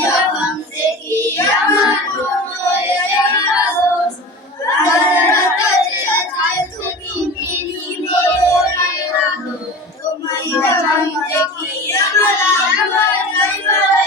যখন দেখি আমার। তোমায় যখন দেখি আমার আমার হৃদয়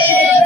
Amen.